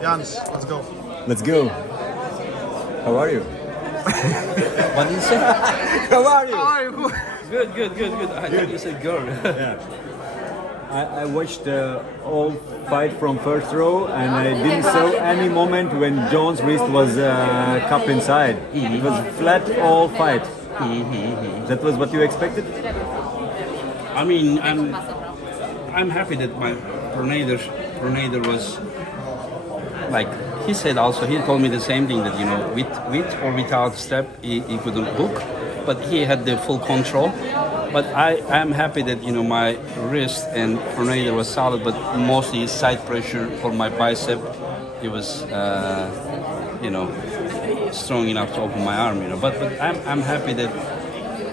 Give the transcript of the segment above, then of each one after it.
Jans, let's go. Let's go. How are you? What did you say? How are you? Good. I thought you said girl. Yeah. I watched the whole fight from first row, and I didn't saw any moment when John's wrist was cupped inside. It was flat all fight. That was what you expected? I mean, I'm happy that my pronator was like he said. Also, he told me the same thing, that with or without step he couldn't hook, but he had the full control. But I'm happy that my wrist and pronator was solid, but mostly side pressure for my bicep. It was strong enough to open my arm. But I'm happy that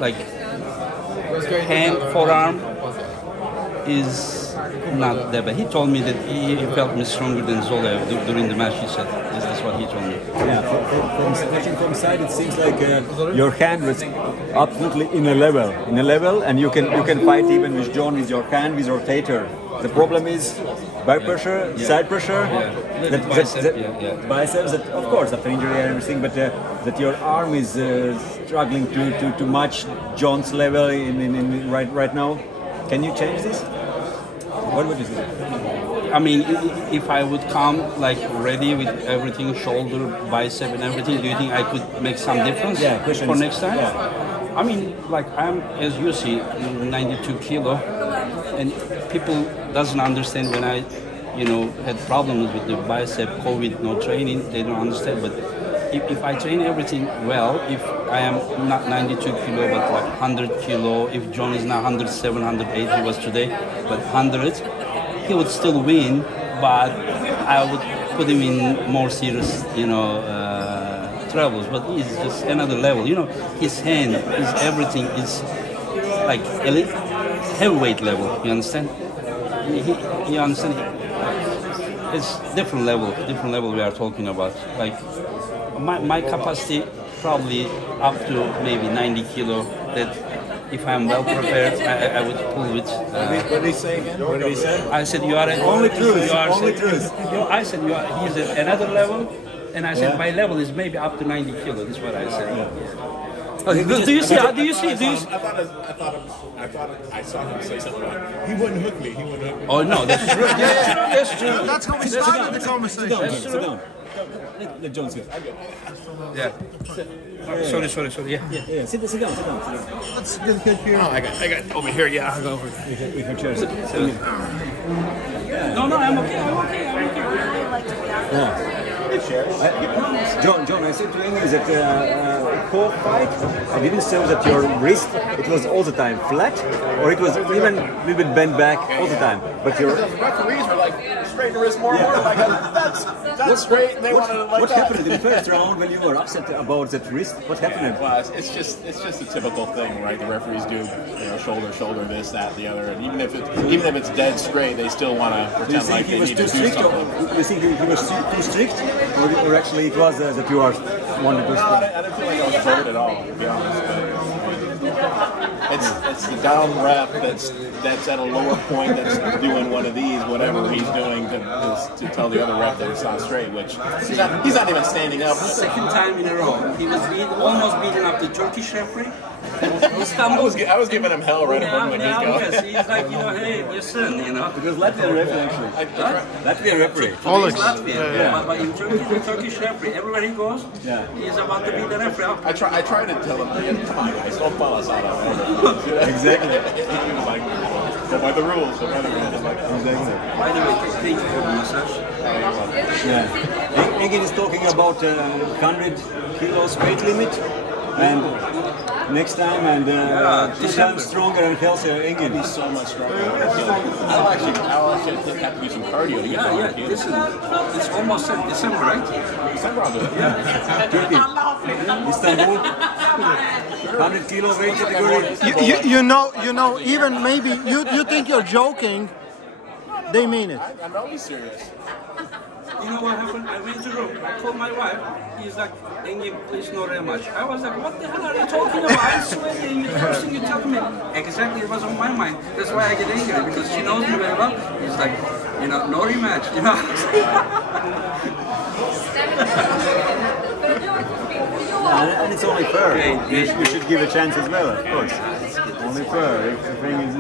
like hand forearm is not that bad. He told me that he felt me stronger than Zolev during the match. He said that's what he told me. Yeah, from watching from side, it seems like your hand was absolutely in a level, and you can fight even with John with your hand with rotator. The problem is back pressure, side pressure, biceps. That of course after injury and everything, but that your arm is struggling to match John's level in right now. Can you change this? What would you say? I mean, if I would come like ready with everything, shoulder, bicep, and everything, do you think I could make some difference for next time? Yeah. I mean, like I'm, as you see, 92 kilo, and people doesn't understand when I, had problems with the bicep, COVID, no training, they don't understand. But if I train everything well, if I am not 92 kilo but like 100 kilo, if John is now 107, 108, he was today, but 100, he would still win, but I would put him in more serious, troubles. But he's just another level. His hand, his everything is like elite, heavyweight level. You understand? You understand? It's different level we are talking about. Like my capacity probably up to maybe 90 kilo. That if I'm well prepared, I would pull it. What did he say again? What did he say? I said you are at only truth. Only truth. I said he's at another level, and I said my level is maybe up to 90 kilo. That's what I said. Okay, do you see? I saw him say something like, he wouldn't hook me. Oh no, that's true. That's true. That's how we started the conversation. Sit down. Let John sit. Yeah. Sorry. Yeah. Sit down. Let's get here. Oh, I got over here. Yeah, I'll go over here. With your chair. No, I'm okay. Yeah. John, I said to Engin that core fight, I didn't say that your wrist, it was all the time flat, or it was even a little bit bent back all the time. But your referees were like, straighten the wrist more. Like, that's straight. And they wanted to like what happened in the first round when you were upset about that wrist? What happened? Well, it's just a typical thing, right? The referees do, shoulder, this, that, the other, and even if it's dead straight, they still want to pretend like they need to do something. You think he was too strict, or actually it was that you are wanted to? I didn't feel like I was bored at all, to be honest. But it's the down rep that's at a lower point that's doing one of these, whatever he's doing to tell the other rep that it's not straight, which he's not even standing up. Second time in a row. He was almost beating up the Turkish referee. I was giving him hell right in front of the Yes, he's like, hey, listen, Because Latvian referee actually. Latvian referee. Alex. Latvian. But in Turkey, the Turkish referee, everywhere he goes, he's about to beat the referee up. I try to tell him, come on guys, don't fall us out of it. Exactly. He was like, go by the rules. Exactly. By the way, thank you for the massage. Yeah. Engin is talking about 100 kilos weight limit, and next time, and 2 times stronger and healthier. Engin. He's so much stronger. I'll actually have to do some cardio to get going. Yeah. Listen, it's almost December, right? December, I'll do it. Turkey, Istanbul, 100 kilo weight category. You know, even maybe you think you're joking, they mean it. I'm always serious. You know what happened? I went to the room. I called my wife. He's like, Engin, please no rematch. I was like, what the hell are you talking about? I'm sweating. The first thing you tell me. Exactly, it was on my mind. That's why I get angry, because she knows me very well. He's like, no rematch, And it's only fair. You should give a chance as well, of course. It's good. Only fair. If the thing is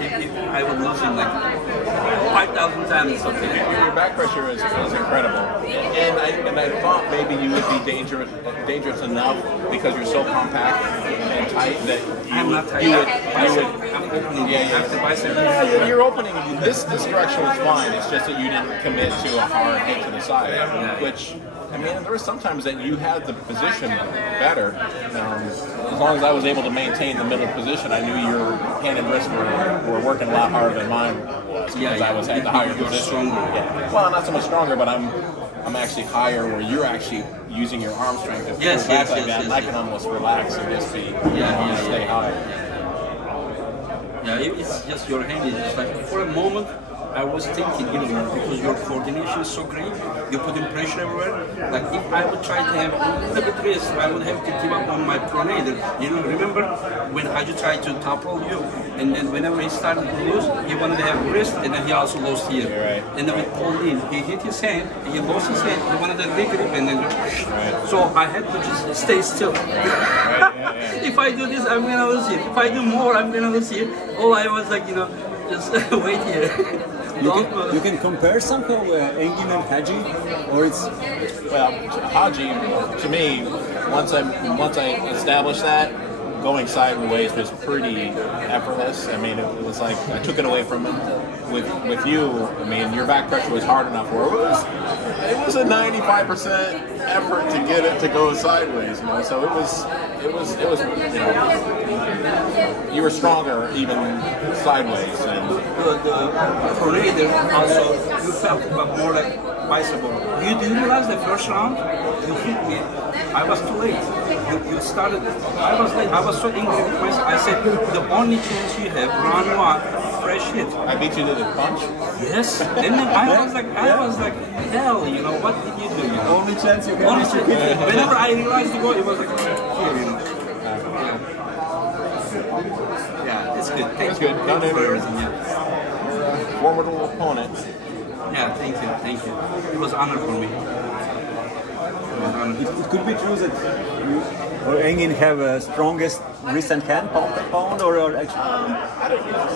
If I would lose him like 5,000 times, it's okay. Your back pressure is incredible, and I thought maybe you would be dangerous enough because you're so compact and tight that I'm not tight. you would I'm opening. After bicep. Your opening, this direction was fine. It's just that you didn't commit to a hard hit to the side, which, I mean, there were sometimes that you had the position better. As long as I was able to maintain the middle position, I knew your hand and wrist were working a lot harder than mine was because I was at the higher position. Stronger. Yeah. Well, not so much stronger, but I'm actually higher where you're actually using your arm strength to pull back like that, and I can almost relax and just be stay high. Yeah, it's just your hand is just like, for a moment, I was thinking, because your coordination is so great, you're putting pressure everywhere. Like if I would try to have a little bit risk, I would have to give up on my pronator. Remember when Haji tried to top roll you, and then whenever he started to lose, he wanted to have wrist, and then he also lost here. Right. And then we pulled in, he hit his hand, he lost his hand, he wanted to regrip, and then so I had to just stay still. If I do this, I'm gonna lose here. If I do more, I'm gonna lose here. All I was like, just wait here. You can compare somehow Engin and Haji, or it's Haji, to me, once I established that, going sideways was pretty effortless. I mean, it was like I took it away from him. With you, I mean, your back pressure was hard enough where it was a 95% effort to get it to go sideways. So it was you were stronger even sideways. And the pronator also, you felt more like bicycle. You didn't realize the first round you hit me. I was too late. You started. I was late. I was so angry with myself. I said the only chance you have, round one, fresh hit. I beat you to the punch. Yes. And then I was like, hell, what did you do? only chance you Only can. chance. Whenever I realized the goal, it was like, here, Yeah, it's good. Thank you. Thank you for everything. Yeah. Formidable opponent. Yeah, thank you. It was an honor for me. It could be true that you or Engin have a strongest wrist and hand pound or actually. I don't know.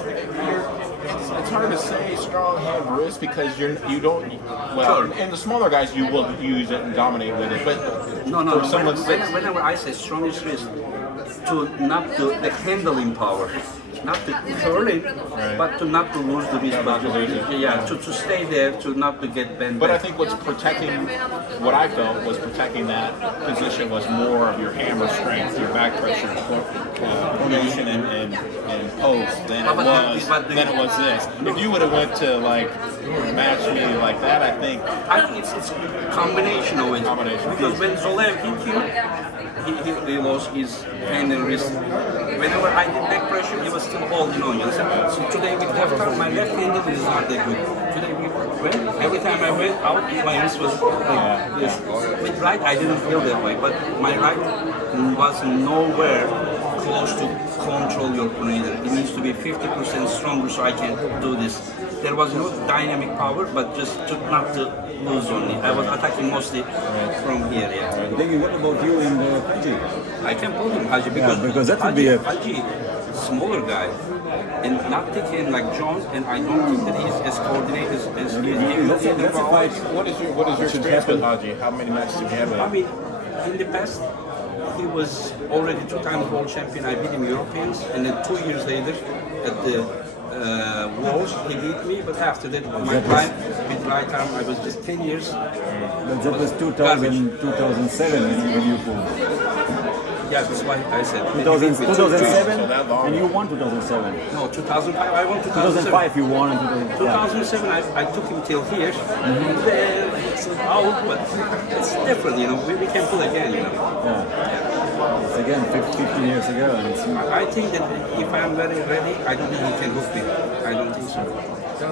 It's hard to say strong hand wrist because you don't. Well, and the smaller guys you will use it and dominate with it, but No. for someone Whenever I say strongest wrist, not to the handling power, not to curl it, but to not to lose the wrist. To stay there, to not to get bent. But I think what I felt was protecting that position was more of your hammer strength, your back pressure, coordination, and post than it was this. If you would have went to match me like that, I think it's a combination of it. Because when Zolev hit you, he lost his hand and wrist. Whenever I did back pressure, he was still holding on. So today with left arm, my left hand is not that good. Today every time I went out, my wrist was like this. With right, I didn't feel that way, but my right was nowhere close to control your pronator. It needs to be 50% stronger so I can do this. There was no dynamic power, but just not to lose only. I was attacking mostly from here, Then what about you and Haji? I can pull him, Haji, because that would be a Haji, smaller guy, and not thick hand like Jones, and I don't think that he's as coordinated as he is. That's a fight. what is your experience with Haji? How many matches have you had with him? I mean, in the past, he was already 2-time world champion. I beat him Europeans, and then 2 years later, at the Worlds, he beat me. But after that, my prime with right arm, I was just 10 years. But that was 2007 when you pulled. Yeah, that's why I said 2007, and you won 2007. No, 2005. I won 2007. 2005 you won, and 2007, I took him till here. Then it's out, but it's different, We can pull again, It's again 15 years ago, and it's. I think that if I'm very ready, I don't think he can hook me. I don't think so.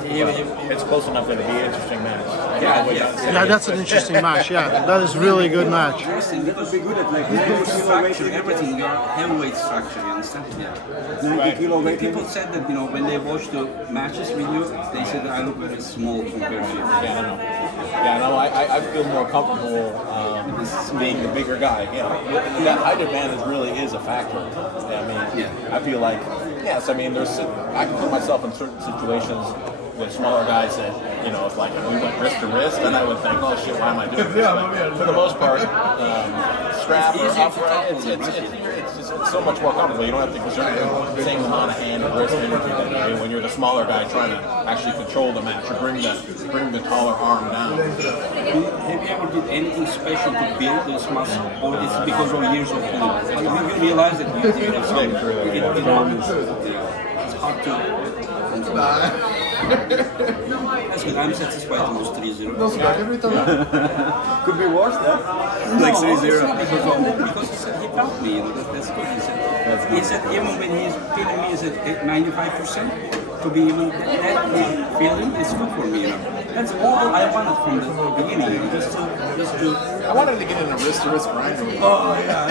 it's close enough for it to be an interesting match. Yeah, that's an interesting match. Yeah, that is really good match. That would be good at like structure, everything, your heavyweight structure, you understand? Yeah. 90 kilo weight. People said that, when they watch the matches with you, they said I look very small compared to you. Yeah, I know. Yeah, no, I feel more comfortable being the bigger guy. That height advantage really is a factor. I feel like, yes, I can put myself in certain situations with smaller guys that, if like we went wrist to wrist, then I would think, oh shit, why am I doing this? But for the most part, strap or upright, it's so much more comfortable. You don't have to exert the same amount of hand and wrist energy that you do when you're the smaller guy trying to actually control the match or bring the taller arm down. Have you ever did anything special to build this muscle, or it's because of years of doing? You realize that you did it's hard to. That's good. I'm satisfied to lose 3-0. Could be worse, though. Like 3-0. Because he felt me, that's good. He said even when he's feeling me, he said 95%. To be even that feeling, it's good for me. That's all I wanted from the beginning. Just to. I wanted to get in a wrist-to-wrist grind. Oh yeah.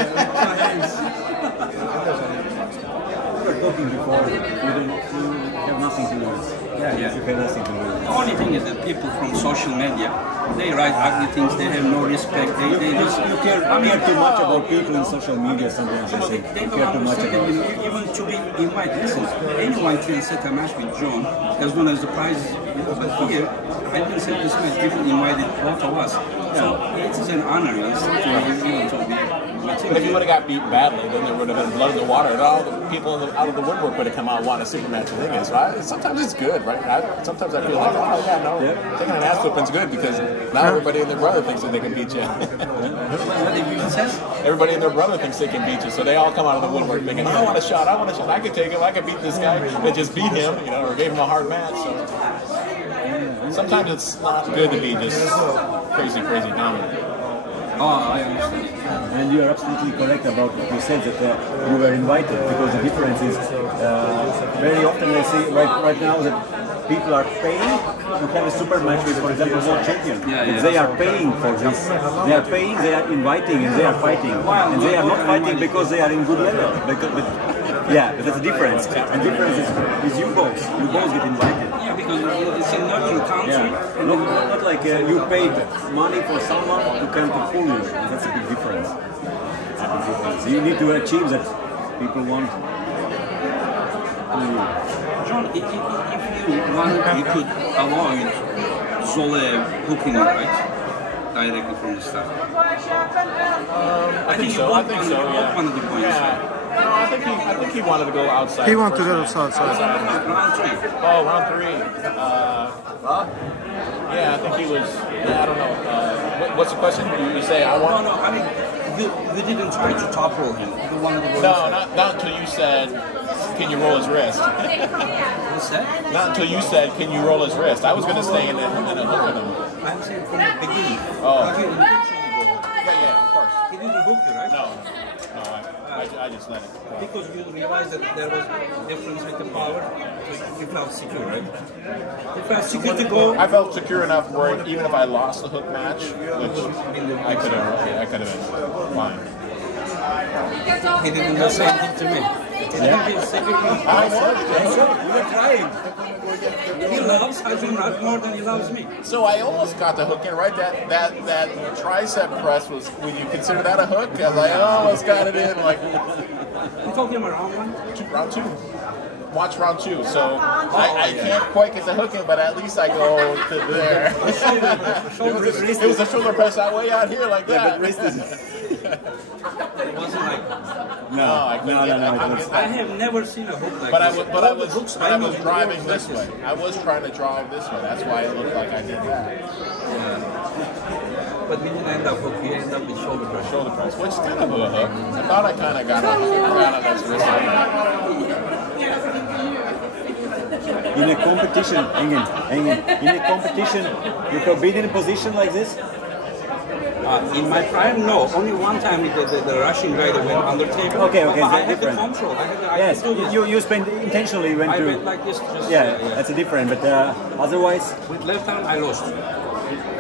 We were talking before. You have nothing to lose. Yeah. You have nothing to lose. The only thing is that people from social media, they write ugly things. They have no respect. They just you care too much about people in social media. Sometimes I think they you don't care too much understand about that even to be invited. Listen, anyone can set a match with John as long as the prize is. But here, I didn't set this match. People invited both of us. So it is an honor, to be. But if you would have got beat badly, then there would have been blood in the water, and all the people out of the woodwork would have come out and wanted a super match. The thing is, right? Sometimes it's good, right? Sometimes I feel like, oh yeah, no, taking an ass whipping's good because now everybody and their brother thinks that they can beat you. Everybody and their brother thinks they can beat you, so they all come out of the woodwork thinking, I want a shot, I can take him, I can beat this guy, and just beat him, or gave him a hard match. So sometimes it's not good to be just crazy dominant. Oh, I understand. And you are absolutely correct about what you said, that you were invited, because the difference is very often I see right now that people are paying to have a super match with, for example, world champion. They are paying for this. They are paying, they are inviting, and they are fighting. And they are not fighting because they are in good level. But that's the difference. And the difference is you both get invited. Yeah, because it's a neutral country. Yeah. Not like you paid money for someone to come to fool you. That's a big difference. You need to achieve that people want. John, if you wanted, you could avoid Zole hooking you, right? Directly from the start. I think so. Yeah. One of the points. Yeah. No, I think he wanted to go outside. He wanted to go outside. Round 3. Oh, round 3. Yeah, I think he was. Yeah, I don't know. What's the question? You say I want? No. I mean, we didn't try to top roll him. We wanted to no, not until you said, "Can you roll his wrist?" What's that? Not until you said, "Can you roll his wrist?" I was going to stay in a hook with him. I'm saying from the beginning. Oh. Did you intentionally go? Yeah, of course. He didn't hook you, right? No, I just let it. Because you realized that there was a difference with the power, so you felt secure, right? You felt secure to go. I felt secure enough where even if I lost the hook match, which I could have been fine. He didn't do the same thing to me. He didn't feel secure. You were trying. He loves Hajimrat more than he loves me. So I almost got the hook in, right? That tricep press was, would you consider that a hook? I was like, I almost got it in. Like, You talking about round 1? Round 2. Watch round 2. So I can't quite get the hook in, but at least I go to there. It was a shoulder press that way out here like that. It wasn't like. No, I couldn't get it. I have never seen a hook like but this. But I was driving this way. I was trying to drive this way. That's why it looked like I did that. But we didn't end up hook. We ended up with shoulder press. Shoulder press, which is kind of a hook. I thought I kind of got on this wrist. In a competition, Engin, in a competition, you could be in a position like this? In my prime, no. Only one time the Russian guy that went on the table. Okay, But that's I had different. the control. Yes, you spent intentionally went I to. went like this. Just, Yeah, that's a different. But otherwise, with left arm, I lost. The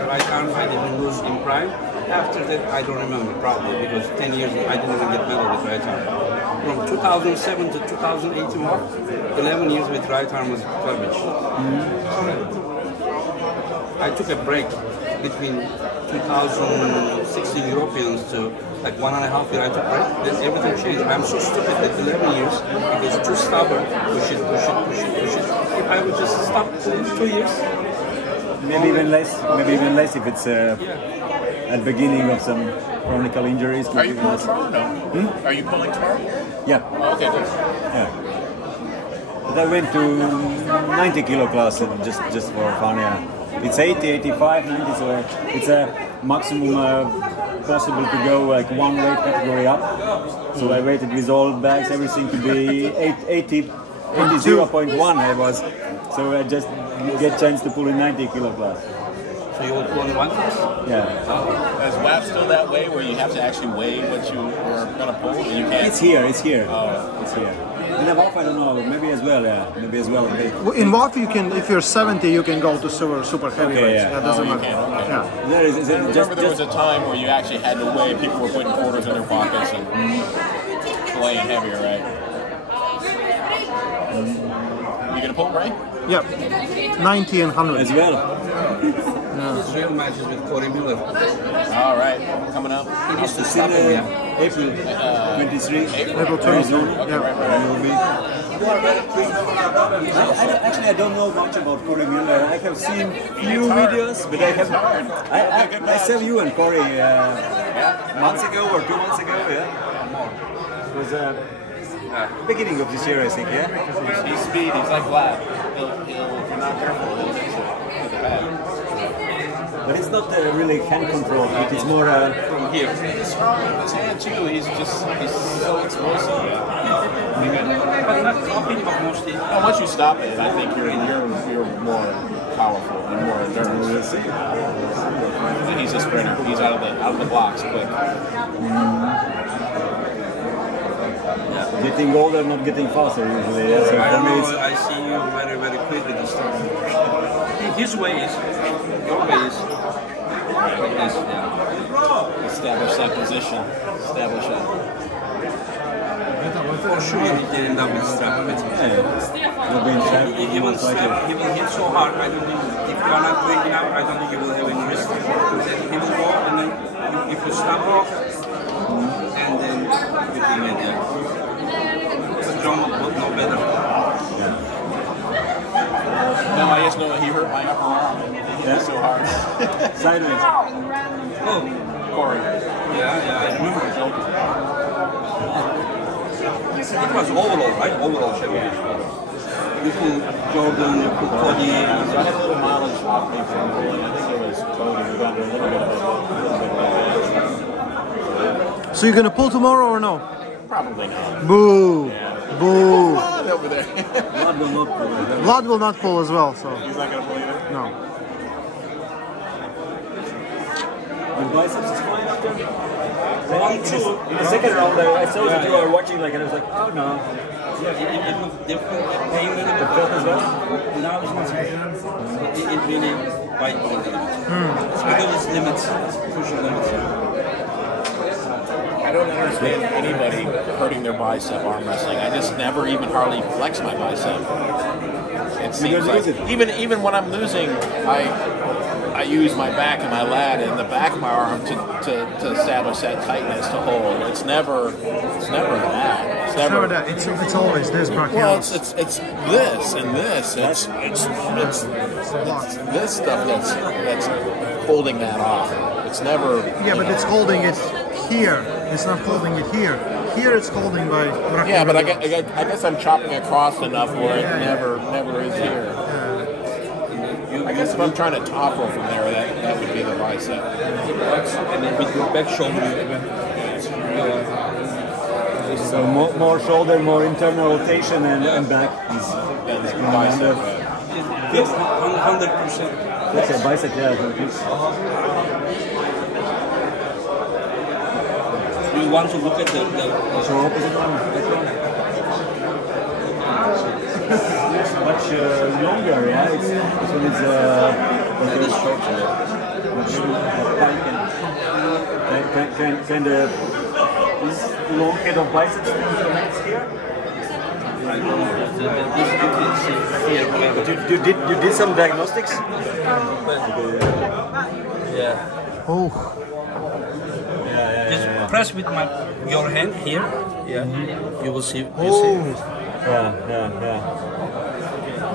right arm, I didn't lose in prime. After that, I don't remember probably because 10 years I didn't even get medal with right arm. From 2007 to 2018, 11 years with right arm was garbage. I took a break between 2016 Europeans to like 1.5 years. I took a break. Then everything changed. I'm so stupid that 11 years because too stubborn. Push it. If I would just stop 2 years. maybe even less if it's at the beginning of some chronic injuries. Are you pulling tomorrow? No. Are you pulling tomorrow? Yeah. Okay, good. Yeah. But I went to 90 kilo class just for fun. Yeah. It's 80, 85, 90, so it's a maximum possible to go like one weight category up. So I weighted with all bags, everything to be 80.1 I was. So I just get chance to pull in 90 kilo class. So you will pull in one class? Yeah. Is WAP still that way where you have to actually weigh what you were going to pull? You can't. It's here. It's here. Oh. It's here. In the WAF, I don't know. Maybe as well. Yeah. Maybe as well. In WAF, you can, if you're 70, you can go to super heavyweight. yeah. That doesn't you matter. can, okay. Yeah. There is, I remember there was a time where you actually had to weigh. People were putting quarters in their pockets and weighing heavier, right? You gonna pull, right? Yeah. 90 and 100. as well. His real matches with Corey Miller. All right, coming up. He used to It's stop in him, yeah. April 23. April 23. Yeah. Will be. Actually, I don't know much about Corey Miller. I have seen few videos, but I have. I saw you and Corey months ago or 2 months ago. Yeah. It was beginning of this year, I think. Yeah. He's speed. He's like Vlad. He'll, if you're not careful, he'll hit you with the pad. But it's not really hand control. It's more. From here. His hand too. He's so explosive. But not dropping, but mostly. And once you stop it, I think you're more powerful and more endurance. And he's a sprinter. He's out of the blocks quick. Getting older, not getting faster usually. Yeah? So I for don't me, know, it's, I see you very, very quick with the stuff. His way is, your way is like this, yeah. Establish that position. Establish that. For sure, he can end up with strap. you'll be in shape. He will slap, he will hit so hard, I don't think, if you are not quick enough, I don't think you will have any risk. Then he will go, and then if you stop off, and then you can get there. But John will know better. No, I just know he hurt my upper arm. He hit so hard. Sideways. Oh, Corey. yeah, I remember. It was overall, right? Overall championship. You pull Jordan, you pull Cody. So I had a little mileage off me from pulling. I think it was Cody who got a little bit of So you're gonna pull tomorrow or no? probably not. Boo! Boo! Vlad over there. Blood will not pull. Vlad will not pull as well, so He's not gonna pull either. no. And biceps is fine after? In the second round, I saw that you were watching, like, and I was like, oh no. Yeah, it looked different. Pain a little bit. Felt as well? Now it's not it really bites the limits. It's because it's limits, it's pushing limits. I don't understand anybody hurting their bicep arm wrestling. I just never even hardly flex my bicep. It seems like even when I'm losing, I use my back and my lat and the back of my arm to establish that tightness to hold. It's never that. It's never that. It's always this, Brock. Well, it's this and this. It's this stuff that's holding that off. It's never. Yeah, but it's holding it here. It's not holding it here. Here it's holding by. Yeah, but I guess I'm chopping across enough where it never is here. I guess if I'm trying to topple from there, that would be the bicep. And then with your back shoulder, So more shoulder, more internal rotation and back. And the bicep. 100%. That's a bicep, yeah. want to look at the So opposite one. It's much longer, yeah. This one is that is short. much kind of this long head of biceps remains here. This you can see here. You did some diagnostics? Yeah. Oh, Just press with your hand here. Yeah. You will see. You oh, see. Yeah.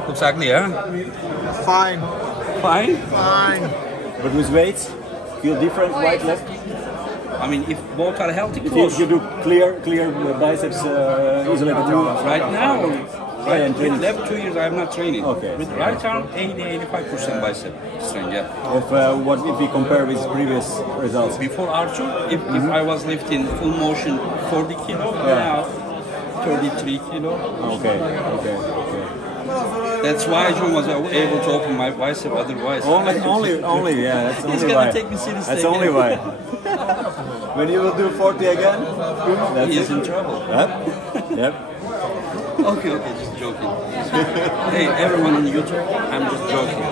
Looks ugly, huh? fine, Fine. fine. But with weights, feel different, right, left? I mean, if both are healthy, If close. you do clear biceps isolated. Right now, Right, and with training. left 2 years, I'm not training. Okay. With right arm, 80-85% bicep strength. Yeah. Of what if we compare with previous results? Before Archer, if I was lifting full motion 40 kilo, now 33 kilo. Okay. That's why John was able to open my bicep. Otherwise, Only, yeah. That's he's only gonna why. take me seriously. That's only why. When you will do 40 again, that's He is it. in trouble. Yep. Okay, just joking. Hey, everyone on YouTube, I'm just joking.